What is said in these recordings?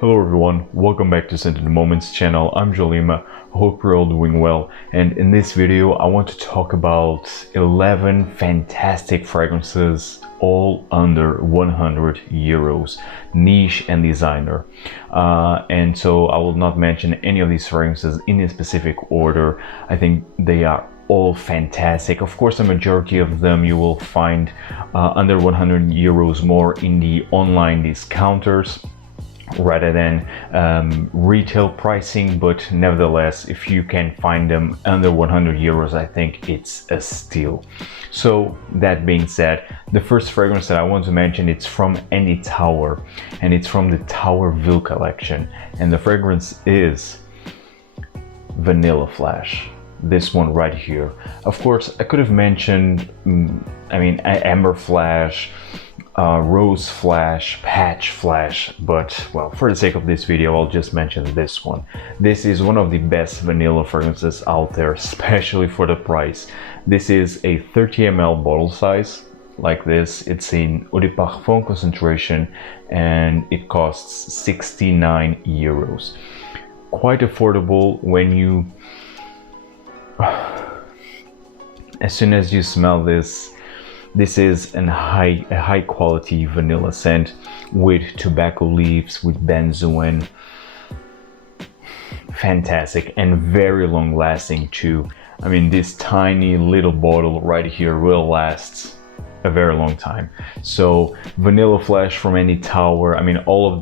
Hello everyone, welcome back to Scented Moments channel. I'm Jolima, hope you're all doing well, and in this video I want to talk about 11 fantastic fragrances all under 100 euros, niche and designer. And so I will not mention any of these fragrances in a specific order. I think they are all fantastic. Of course, the majority of them you will find under 100 euros more in the online discounters rather than retail pricing, but nevertheless, if you can find them under 100 euros, I think it's a steal. So that being said, the first fragrance that I want to mention, it's from Andy Tauer, and it's from the Tauer Ville collection, and the fragrance is Vanilla Flash. This one right here. Of course, I could have mentioned Amber Flash, Rose Flash, Patch Flash, but well, for the sake of this video I'll just mention this one. This is one of the best vanilla fragrances out there, especially for the price. This is a 30 ml bottle size like this. It's in eau de parfum concentration and it costs 69 euros. Quite affordable when you as soon as you smell this. This is a high quality vanilla scent with tobacco leaves, with benzoin. Fantastic and very long lasting too. I mean, this tiny little bottle right here will last a very long time. So Vanilla Flash from Andy Tauer. I mean, all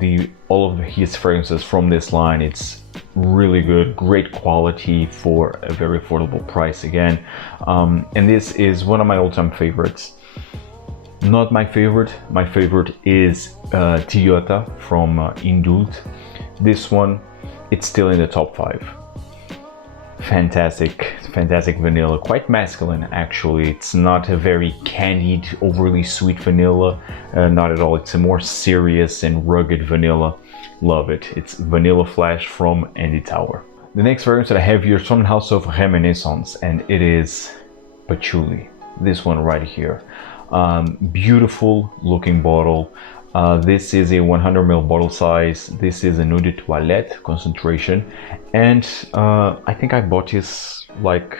of his fragrances from this line, it's really good, great quality for a very affordable price again. And this is one of my all-time favorites. Not my favorite is Toyota from Indult. This one, it's still in the top 5. Fantastic vanilla, quite masculine actually. It's not a very candied, overly sweet vanilla, not at all. It's a more serious and rugged vanilla. Love it. It's Vanilla Flash from Andy Tauer. The next fragrance that I have here is from the house of Reminiscence, and it is Patchouli. This one right here. Beautiful looking bottle. This is a 100 ml bottle size. This is an eau de toilette concentration, and I think I bought this like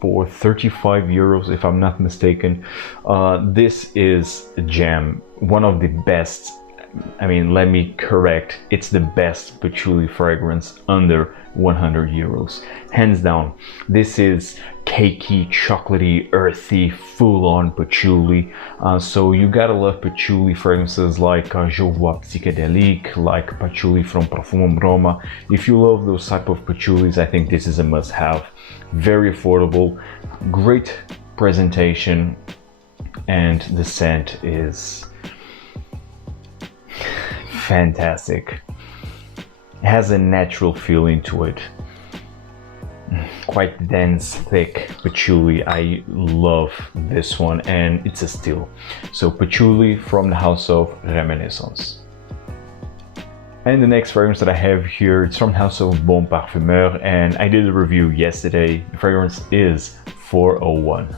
for 35 euros if I'm not mistaken. This is a gem, one of the best. I mean, let me correct, it's the best patchouli fragrance under 100 euros, hands down. This is cakey, chocolatey, earthy, full-on patchouli. So you gotta love patchouli fragrances like Je Vois Psychedelique, like patchouli from PARFUMEUR. If you love those type of patchoulis, I think this is a must-have. Very affordable, great presentation, and the scent is fantastic. It has a natural feeling to it, quite dense, thick patchouli. I love this one and it's a steal. So Patchouli from the house of Reminiscence. And the next fragrance that I have here, it's from house of Bon Parfumeur, and I did a review yesterday. The fragrance is 401.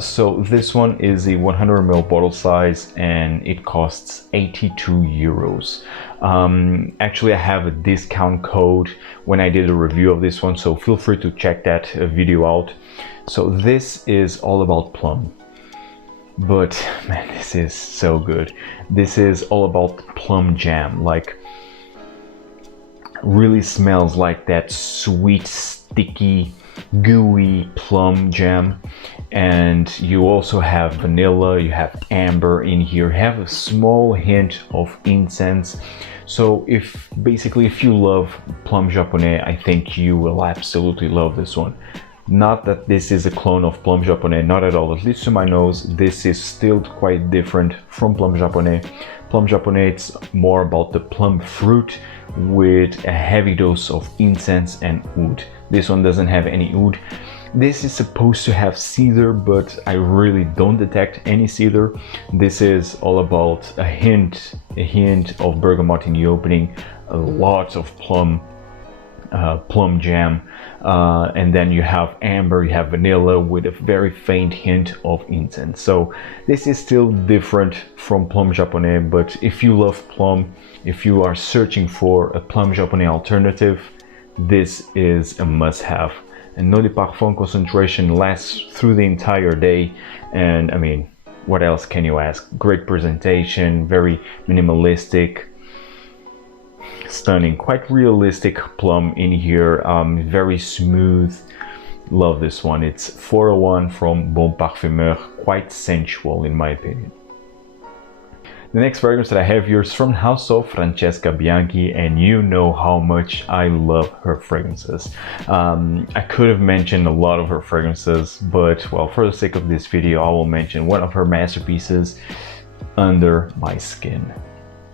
So this one is a 100 ml bottle size and it costs 82 euros. Actually, I have a discount code when I did a review of this one, so feel free to check that video out. So this is all about plum, but man, this is so good. This is all about plum jam, like really smells like that sweet, sticky, gooey plum jam. And you also have vanilla, you have amber in here, have a small hint of incense. So if you love plum japonais, I think you will absolutely love this one. Not that this is a clone of plum japonais, not at all. At least to my nose, this is still quite different from plum japonais. Plum japonais, it's more about the plum fruit with a heavy dose of incense and oud. This one doesn't have any oud. This is supposed to have cedar, but I really don't detect any cedar. This is all about a hint of bergamot in the opening, a lot of plum plum jam, and then you have amber, you have vanilla with a very faint hint of incense. So this is still different from plum japonais, but if you love plum, if you are searching for a plum japonais alternative, this is a must-have. And Eau de Parfum concentration lasts through the entire day, and I mean, what else can you ask? Great presentation, very minimalistic, stunning, quite realistic plum in here, very smooth. Love this one. It's 401 from Bon Parfumeur, quite sensual in my opinion. The next fragrance that I have here is from the house of Francesca Bianchi, and you know how much I love her fragrances. I could have mentioned a lot of her fragrances, but well, for the sake of this video, I will mention one of her masterpieces, Under My Skin.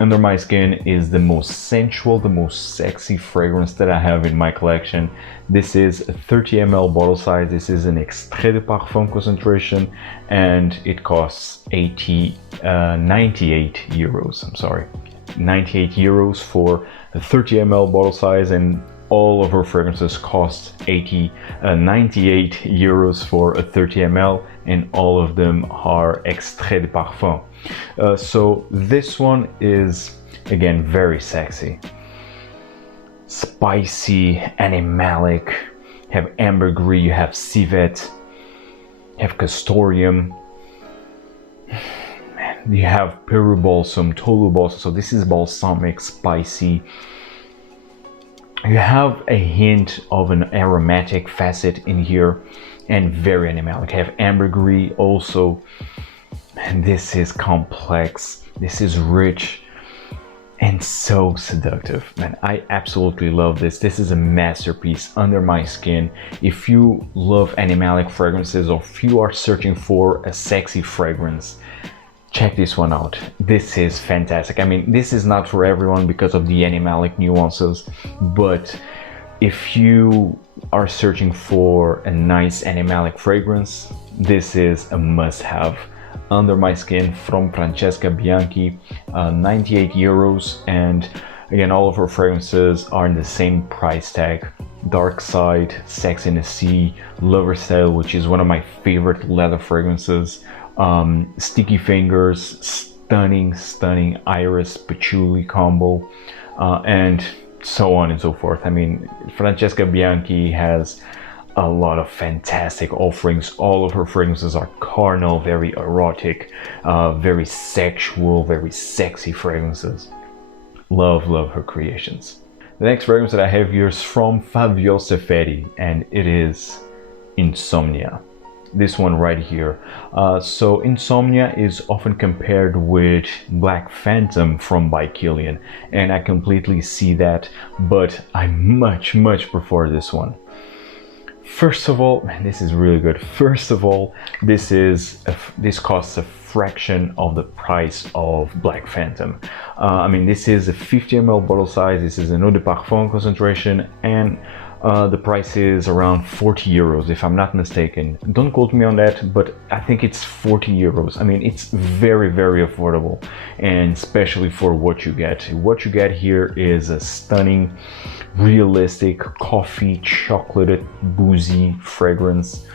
Under My Skin is the most sensual, the most sexy fragrance that I have in my collection. This is a 30 ml bottle size. This is an extrait de parfum concentration, and it costs 98 euros. I'm sorry, 98 euros for a 30 ml bottle size, and all of her fragrances cost 98 euros for a 30 ml, and all of them are extrait de parfum. So this one is again very sexy, spicy, animalic. You have ambergris, you have civet, you have castoreum, you have Peru balsam, Tolu balsam. So this is balsamic, spicy. You have a hint of an aromatic facet in here, and very animalic. You have ambergris also, and this is complex, this is rich, and so seductive. Man, I absolutely love this. This is a masterpiece, Under My Skin. If you love animalic fragrances, or if you are searching for a sexy fragrance, check this one out. This is fantastic. I mean, this is not for everyone because of the animalic nuances, but if you are searching for a nice animalic fragrance, this is a must-have. Under My Skin from Francesca Bianchi, 98 euros, and again, all of her fragrances are in the same price tag. Dark Side, Sex in the Sea, Lover Style, which is one of my favorite leather fragrances, Sticky Fingers, stunning Iris Patchouli combo, and so on and so forth. I mean, Francesca Bianchi has a lot of fantastic offerings. All of her fragrances are carnal, very erotic, very sexual, very sexy fragrances. Love her creations. The next fragrance that I have here is from FAVIOL SEFERI, and it is Insomnia. This one right here. So Insomnia is often compared with Black Phantom from by Kilian, and I completely see that, but I much prefer this one. First of all, man, this is really good. First of all, this costs a fraction of the price of Black Phantom. I mean, this is a 50 ml bottle size. This is an Eau de Parfum concentration, and the price is around 40 euros if I'm not mistaken. Don't quote me on that, but I think it's 40 euros. I mean, it's very affordable, and especially for what you get. What you get here is a stunning, realistic, coffee, chocolated, boozy fragrance.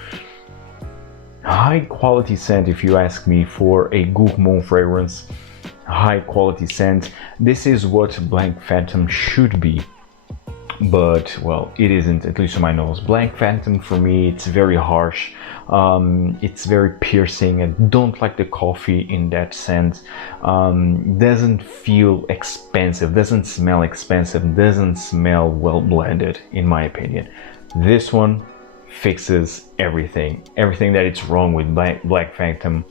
High quality scent, if you ask me, for a gourmand fragrance. High quality scent. This is what Black Phantom should be, but well, it isn't, at least to my nose. Black Phantom for me, it's very harsh, it's very piercing. I don't like the coffee in that sense. Doesn't feel expensive, doesn't smell expensive, doesn't smell well blended in my opinion. This one fixes everything that it's wrong with Black Phantom.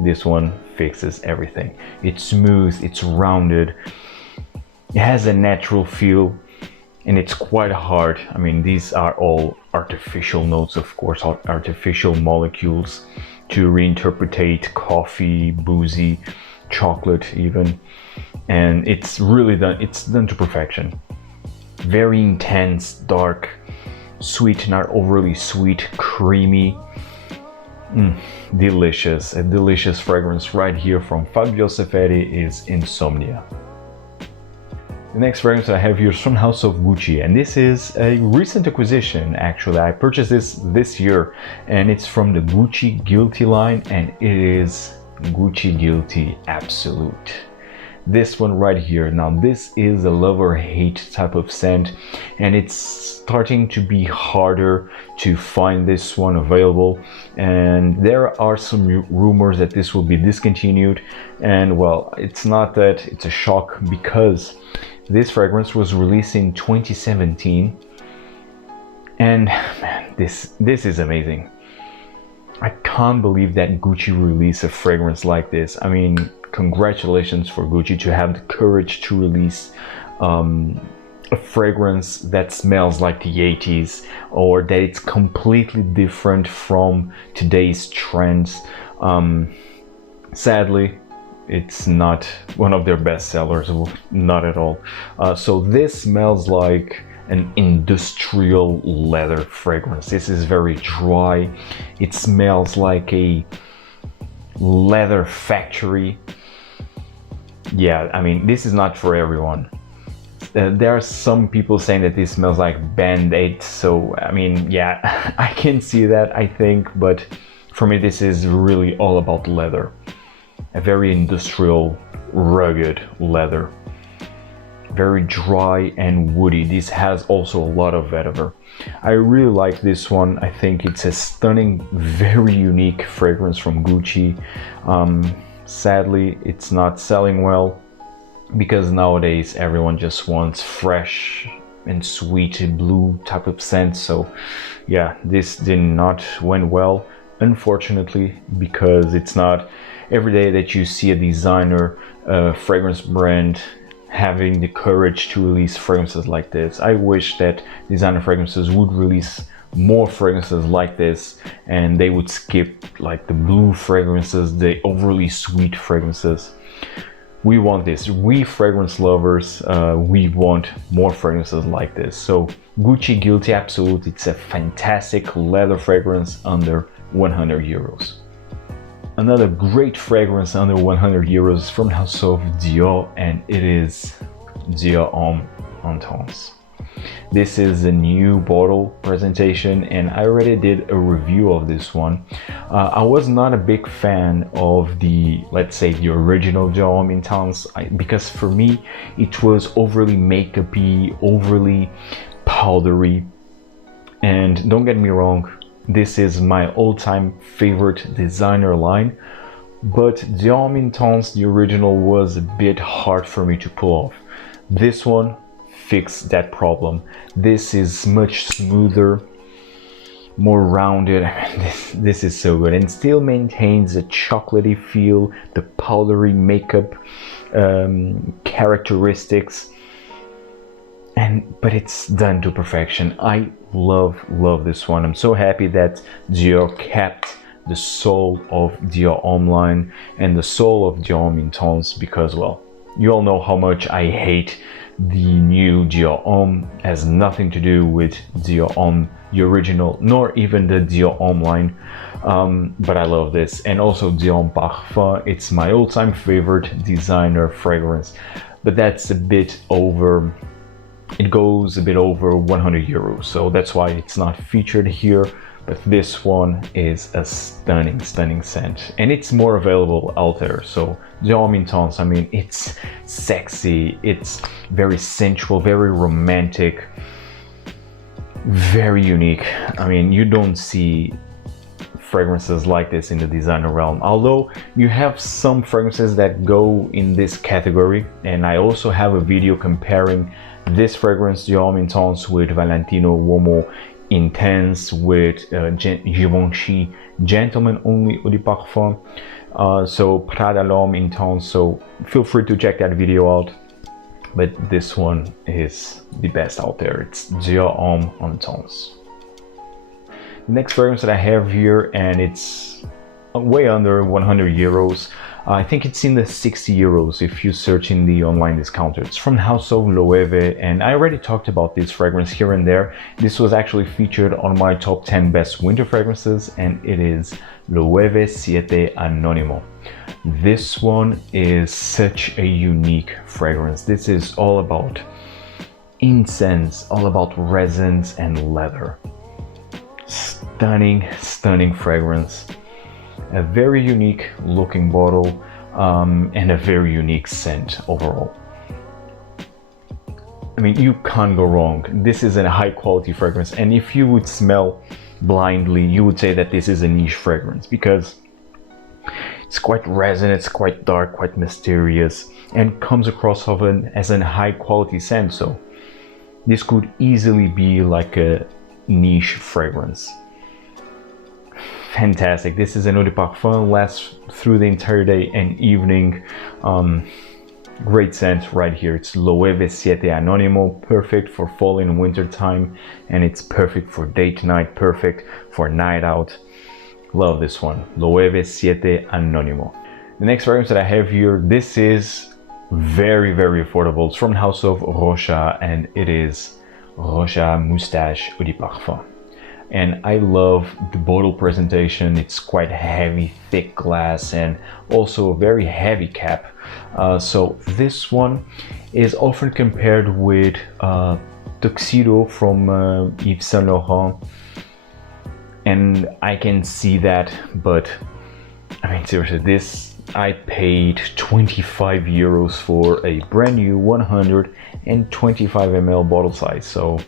This one fixes everything. It's smooth, it's rounded, it has a natural feel, and it's quite hard. I mean, these are all artificial notes, of course, artificial molecules to reinterpret coffee, boozy, chocolate even, and it's really done, it's done to perfection. Very intense, dark, sweet, not overly sweet, creamy, delicious. A delicious fragrance right here from FAVIOL SEFERI is Insomnia. The next fragrance I have here is from House of Gucci, and this is a recent acquisition. Actually, I purchased this year, and it's from the Gucci Guilty line, and it is Gucci Guilty Absolute. This one right here. Now this is a love or hate type of scent, and it's starting to be harder to find this one available, and there are some rumors that this will be discontinued. And well, it's not that it's a shock, because this fragrance was released in 2017, and man, this is amazing. I can't believe that Gucci released a fragrance like this. I mean, congratulations for Gucci to have the courage to release a fragrance that smells like the 80s, or that it's completely different from today's trends. Sadly, it's not one of their best sellers, not at all. So this smells like an industrial leather fragrance. This is very dry. It smells like a leather factory. Yeah, I mean, this is not for everyone. There are some people saying that this smells like Band-Aid, so I mean, yeah, I can see that, I think, but for me this is really all about leather. A very industrial, rugged leather. Very dry and woody. This has also a lot of vetiver. I really like this one. I think it's a stunning, very unique fragrance from Gucci. Sadly, it's not selling well, because nowadays everyone just wants fresh and sweet blue type of scent. So yeah, this did not went well, unfortunately, because it's not every day that you see a designer fragrance brand having the courage to release fragrances like this. I wish that designer fragrances would release more fragrances like this, and they would skip like the blue fragrances, the overly sweet fragrances. We want this. We fragrance lovers, we want more fragrances like this. So Gucci Guilty Absolute, it's a fantastic leather fragrance under 100 euros. Another great fragrance under 100 euros from the house of Dior, and it is Dior Homme Intense. This is a new bottle presentation, and I already did a review of this one. I was not a big fan of the, let's say, the original Dior Homme Intense, because for me it was overly makeup-y, overly powdery. And don't get me wrong, this is my all-time favorite designer line, but Dior Homme Intense, the original, was a bit hard for me to pull off. This one fixed that problem. This is much smoother, more rounded. This is so good, and still maintains a chocolatey feel, the powdery makeup characteristics, but it's done to perfection. I love this one. I'm so happy that Dior kept the soul of Dior Homme line and the soul of Dior Homme Intense, because, well, you all know how much I hate the new Dior Homme. Has nothing to do with Dior Homme, the original, nor even the Dior Homme line. But I love this. And also Dior Homme Parfum, it's my all-time favorite designer fragrance, but that's a bit over. It goes a bit over 100 euros, so that's why it's not featured here. But this one is a stunning scent, and it's more available out there. So Dior Homme Intense, I mean, it's sexy, it's very sensual, very romantic, very unique. I mean, you don't see fragrances like this in the designer realm, although you have some fragrances that go in this category, and I also have a video comparing this fragrance Dior Homme Intense with Valentino Uomo Intense, with Givenchy Gentleman Only Eau de Parfum, so Prada L'Homme Intense. So feel free to check that video out, but this one is the best out there. It's Dior Homme Intense. The next fragrance that I have here, and it's way under 100 euros. I think it's in the 60 euros if you search in the online discounter. It's from House of Loewe, and I already talked about this fragrance here and there. This was actually featured on my top 10 best winter fragrances, and it is Loewe Siete Anonimo. This one is such a unique fragrance. This is all about incense, all about resins and leather. Stunning, stunning fragrance. A very unique looking bottle and a very unique scent overall. I mean, you can't go wrong. This is a high quality fragrance, and if you would smell blindly, you would say that this is a niche fragrance because it's quite resin, it's quite dark, quite mysterious, and comes across often as a high quality scent. So this could easily be like a niche fragrance. Fantastic. This is an eau de parfum, lasts through the entire day and evening. Great scent right here. It's LOEWE 7 Anonimo, perfect for fall and winter time, and it's perfect for date night, perfect for night out. Love this one, LOEWE 7 Anonimo. The next fragrance that I have here, this is very, very affordable. It's from the house of ROCHAS, and it is ROCHAS Moustache Eau de Parfum. And I love the bottle presentation. It's quite heavy, thick glass, and also a very heavy cap. So this one is often compared with Tuxedo from Yves Saint Laurent, and I can see that, but I mean, seriously, this I paid 25 euros for a brand new 125 ml bottle size. So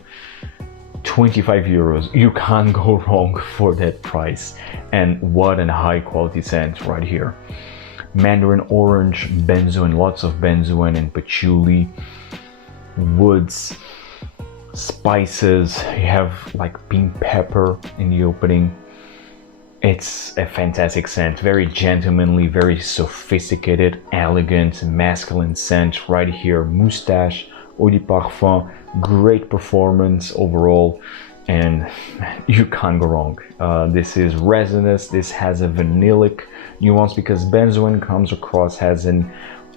25 euros, you can't go wrong for that price. And what a high quality scent right here. Mandarin orange, benzoin, lots of benzoin and patchouli, woods, spices. You have like pink pepper in the opening. It's a fantastic scent, very gentlemanly, very sophisticated, elegant, masculine scent right here. Moustache, Eau de Parfum, great performance overall, and you can't go wrong. This is resinous, this has a vanillic nuance because benzoin comes across as a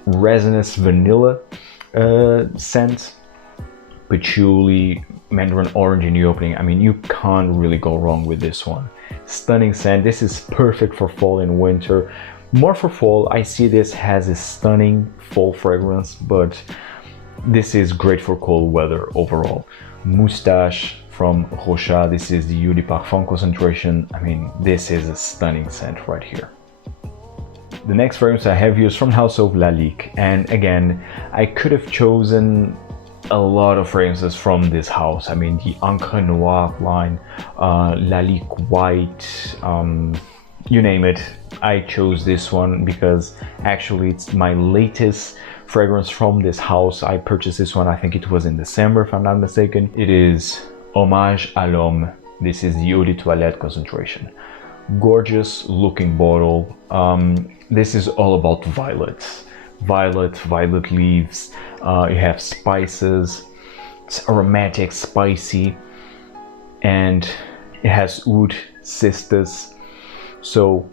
resinous vanilla scent. Patchouli, mandarin orange in the opening. I mean, you can't really go wrong with this one. Stunning scent. This is perfect for fall and winter. More for fall. I see this has a stunning fall fragrance, but this is great for cold weather overall. Moustache from ROCHAS. This is the Eau de Parfum concentration. I mean, this is a stunning scent right here. The next fragrance I have here is from the house of LALIQUE, and again, I could have chosen a lot of fragrances from this house. I mean, the Encre Noire line, LALIQUE White, you name it. I chose this one because actually it's my latest fragrance from this house. I purchased this one, I think it was in December if I'm not mistaken. It is Hommage à l'Homme. This is the Eau de Toilette concentration. Gorgeous looking bottle. This is all about violets. Violet leaves. You have spices. It's aromatic, spicy, and it has oud, cistus. So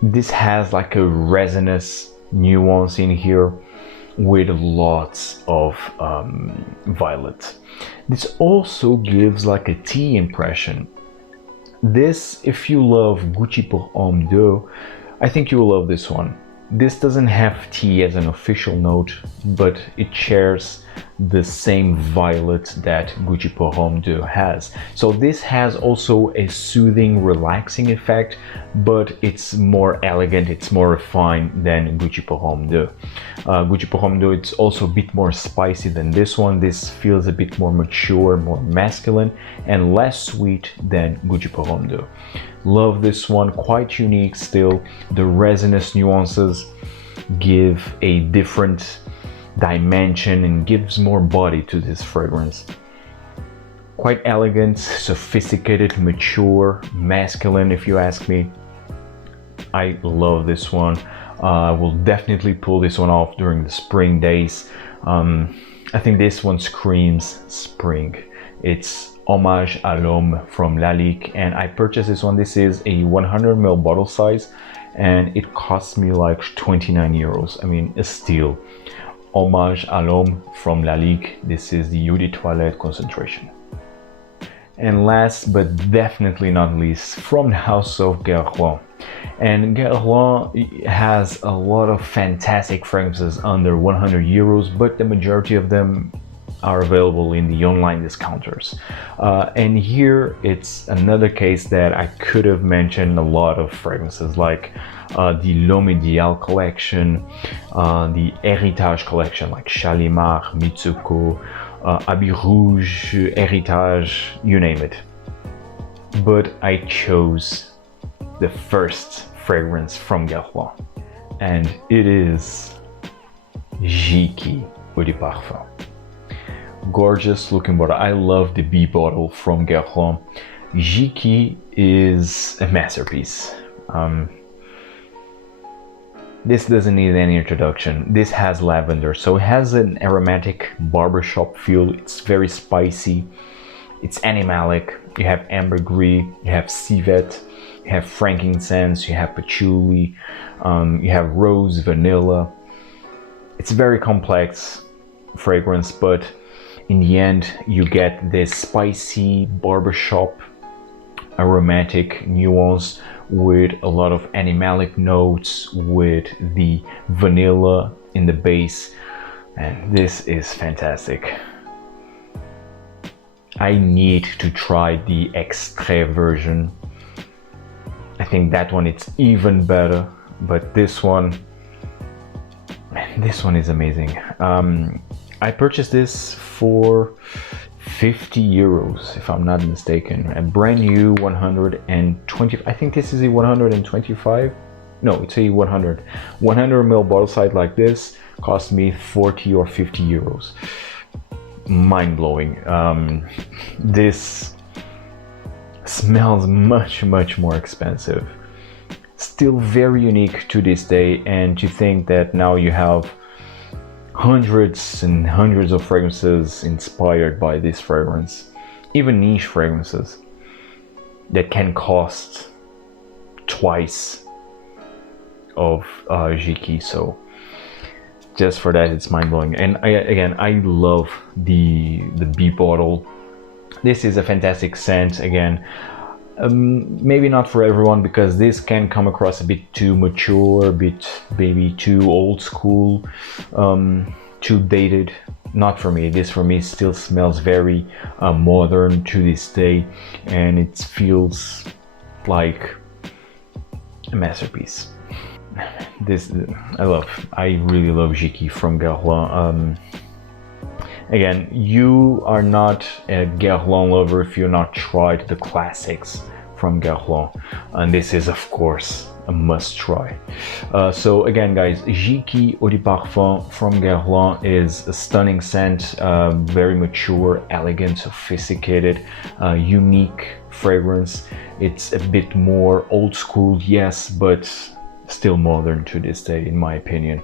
this has like a resinous nuance in here with lots of violet. This also gives like a tea impression. This, if you love Gucci pour Homme 2, I think you will love this one. This doesn't have tea as an official note, but it shares the same violet that Gucci pour Homme 2 has. So this has also a soothing, relaxing effect, but it's more elegant, it's more refined than Gucci pour Homme 2. Gucci pour Homme 2, it's also a bit more spicy than this one. This feels a bit more mature, more masculine, and less sweet than Gucci pour Homme 2. Love this one, quite unique still. The resinous nuances give a different dimension and gives more body to this fragrance. Quite elegant, sophisticated, mature, masculine if you ask me. I love this one. I will definitely pull this one off during the spring days. I think this one screams spring. It's Hommage à l'Homme from LALIQUE, and I purchased this one. This is a 100 ml bottle size and it cost me like 29 euros. I mean, a steal. Hommage à l'Homme from LALIQUE. This is the Eau de Toilette concentration. And last but definitely not least, from the house of Guerlain. And Guerlain has a lot of fantastic fragrances under 100 euros, but the majority of them are available in the online discounters. And here it's another case that I could have mentioned a lot of fragrances like the L'Homme collection, the Héritage collection like Shalimar, Mitsuko, Habit Rouge, Héritage, you name it. But I chose the first fragrance from Guerlain, and it is JICKY Eau de Parfum. Gorgeous looking bottle. I love the B bottle from Guerlain. JICKY is a masterpiece. This doesn't need any introduction. This has lavender, so it has an aromatic barbershop feel. It's very spicy. It's animalic. You have ambergris, you have civet, you have frankincense, you have patchouli, you have rose, vanilla. It's a very complex fragrance, but in the end you get this spicy barbershop aromatic nuance with a lot of animalic notes, with the vanilla in the base, and this is fantastic. I need to try the extrait version. I think that one it's even better, but this one is amazing. I purchased this for 50 euros if I'm not mistaken, a brand new 120, I think this is a 125, no, it's a 100 ml bottle size like this cost me 40 or 50 euros. Mind-blowing. This smells much more expensive, still very unique to this day, and to think that now you have hundreds and hundreds of fragrances inspired by this fragrance, even niche fragrances that can cost twice of JICKY. So just for that, it's mind-blowing. And I love the B bottle. This is a fantastic scent. Again, maybe not for everyone, because this can come across a bit too mature, a bit maybe too old school, too dated. Not for me. This for me still smells very modern to this day, and it feels like a masterpiece. This I really love JICKY from Guerlain. Again, you are not a Guerlain lover if you're not tried the classics from Guerlain, and this is of course a must try. So again guys, JICKY Eau de Parfum from Guerlain is a stunning scent, very mature, elegant, sophisticated, unique fragrance. It's a bit more old school, yes, but still modern to this day in my opinion.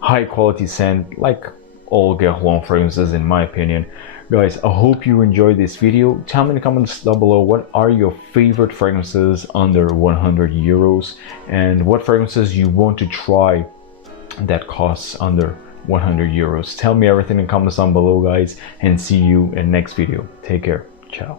High quality scent, like all Guerlain fragrances in my opinion. Guys, I hope you enjoyed this video. Tell me in the comments down below what are your favorite fragrances under 100 euros, and what fragrances you want to try that costs under 100 euros. Tell me everything in the comments down below guys, and see you in the next video. Take care. Ciao.